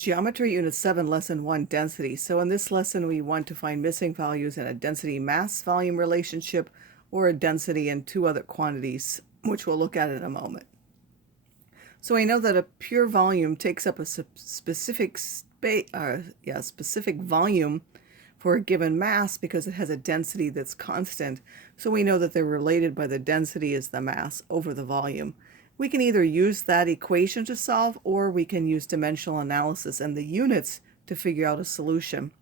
Geometry Unit 7, Lesson 1, Density. So in this lesson, we want to find missing values in a density-mass-volume relationship or a density in two other quantities, which we'll look at in a moment. So we know that a pure volume takes up a specific volume for a given mass because it has a density that's constant. So we know that they're related by the density is the mass over the volume. We can either use that equation to solve, or we can use dimensional analysis and the units to figure out a solution.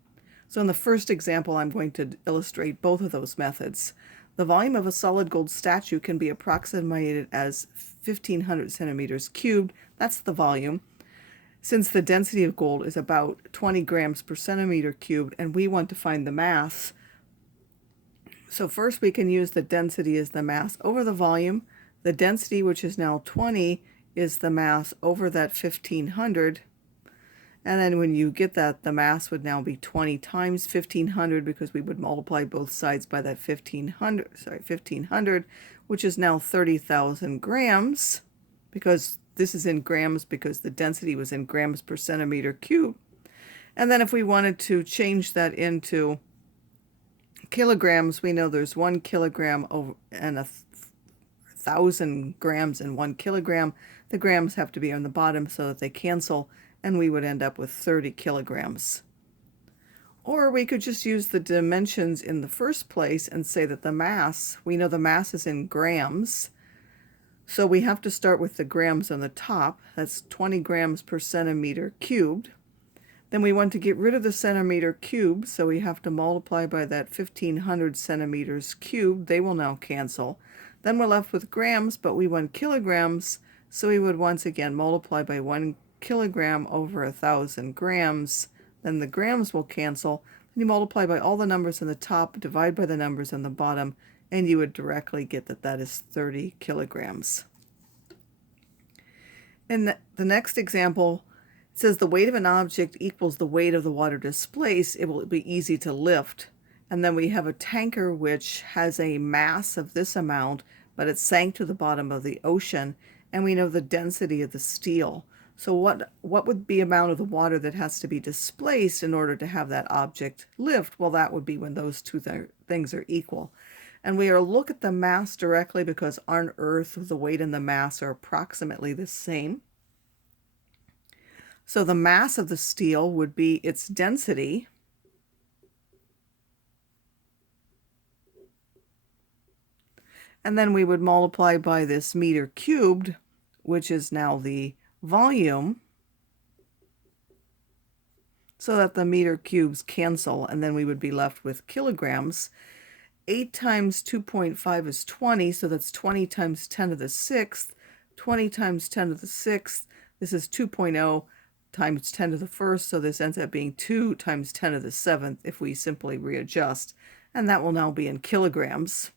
So in the first example, I'm going to illustrate both of those methods. The volume of a solid gold statue can be approximated as 1,500 centimeters cubed. That's the volume. Since the density of gold is about 20 grams per centimeter cubed, and we want to find the mass. So first we can use the density as the mass over the volume. The density, which is now 20, is the mass over that 1,500. And then when you get that, the mass would now be 20 times 1,500 because we would multiply both sides by that 1,500, which is now 30,000 grams, because this is in grams because the density was in grams per centimeter cubed. And then if we wanted to change that into kilograms, we know there's 1 kilogram over and 1,000 grams in 1 kilogram. The grams have to be on the bottom so that they cancel, and we would end up with 30 kilograms. Or we could just use the dimensions in the first place and say that the mass, we know the mass is in grams, so we have to start with the grams on the top. That's 20 grams per centimeter cubed. Then we want to get rid of the centimeter cubed, so we have to multiply by that 1,500 centimeters cubed. They will now cancel. Then we're left with grams, but we want kilograms, so we would once again multiply by 1 kilogram over 1,000 grams. Then the grams will cancel. Then you multiply by all the numbers on the top, divide by the numbers on the bottom, and you would directly get that that is 30 kilograms. In the next example, it says the weight of an object equals the weight of the water displaced. It will be easy to lift. And then we have a tanker which has a mass of this amount, but it sank to the bottom of the ocean, and we know the density of the steel. So what would be the amount of the water that has to be displaced in order to have that object lift? Well, that would be when those two things are equal. And we are look at the mass directly because on Earth, the weight and the mass are approximately the same. So the mass of the steel would be its density. And then we would multiply by this meter cubed, which is now the volume, so that the meter cubes cancel, and then we would be left with kilograms. 8 times 2.5 is 20, so that's 20 times 10 to the 6th. 20 times 10 to the 6th, this is 2.0 times 10 to the 1st, so this ends up being 2 times 10 to the 7th if we simply readjust, and that will now be in kilograms.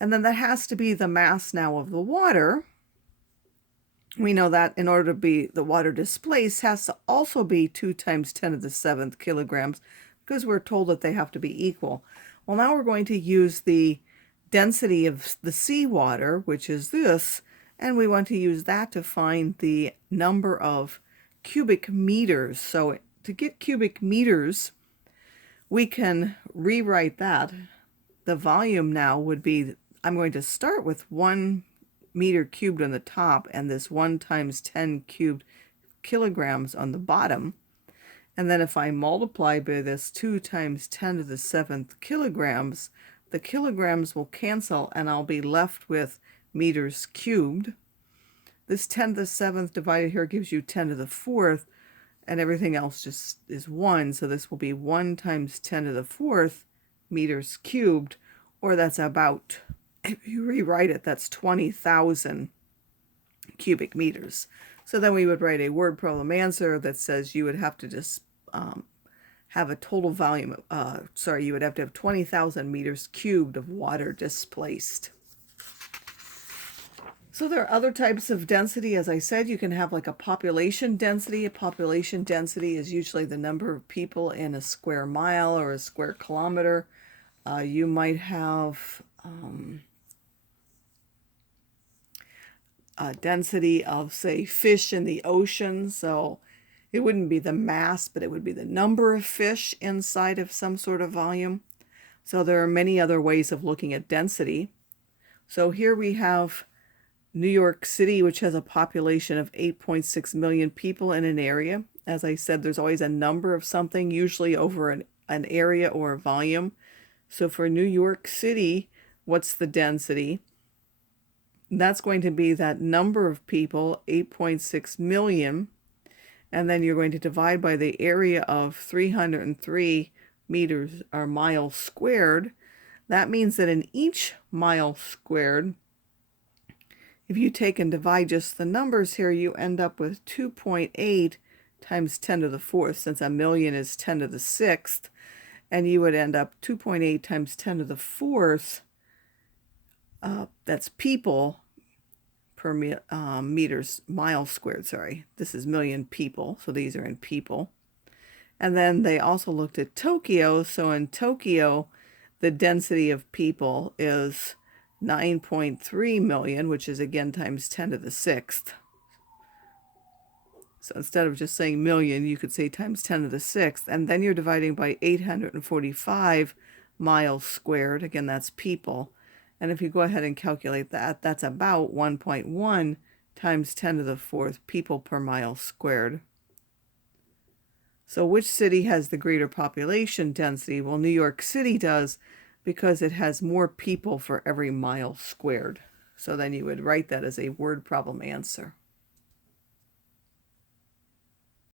And then that has to be the mass now of the water. We know that in order to be the water displaced has to also be 2 times 10 to the 7th kilograms, because we're told that they have to be equal. Well, now we're going to use the density of the seawater, which is this, and we want to use that to find the number of cubic meters. So to get cubic meters, we can rewrite that. The volume now would be, I'm going to start with 1 meter cubed on the top and this 1 times 10 cubed kilograms on the bottom. And then if I multiply by this 2 times 10 to the 7th kilograms, the kilograms will cancel and I'll be left with meters cubed. This 10 to the 7th divided here gives you 10 to the 4th, and everything else just is 1. So this will be 1 times 10 to the 4th meters cubed, or that's about, if you rewrite it, that's 20,000 cubic meters. So then we would write a word problem answer that says you would have to just have a total volume, you would have to have 20,000 meters cubed of water displaced. So there are other types of density. As I said, you can have like a population density. A population density is usually the number of people in a square mile or a square kilometer. You might have a density of, say, fish in the ocean. So It wouldn't be the mass, but it would be the number of fish inside of some sort of volume. So there are many other ways of looking at density. So here we have New York City, which has a population of 8.6 million people in an area. As I said, there's always a number of something, usually over an area or a volume. So for New York City, what's the density? That's going to be that number of people, 8.6 million. And then you're going to divide by the area of 303 meters or miles squared. That means that in each mile squared, if you take and divide just the numbers here, you end up with 2.8 times 10 to the fourth, since a million is 10 to the sixth, and you would end up 2.8 times 10 to the fourth, that's people per meters, miles squared, sorry. This is million people, so these are in people. And then they also looked at Tokyo, so in Tokyo, the density of people is 9.3 million, which is again times 10 to the sixth. So instead of just saying million, you could say times 10 to the sixth, and then you're dividing by 845 miles squared. Again, that's people. And if you go ahead and calculate that, that's about 1.1 times 10 to the fourth people per mile squared. So which city has the greater population density? Well, New York City does, because it has more people for every mile squared. So then you would write that as a word problem answer.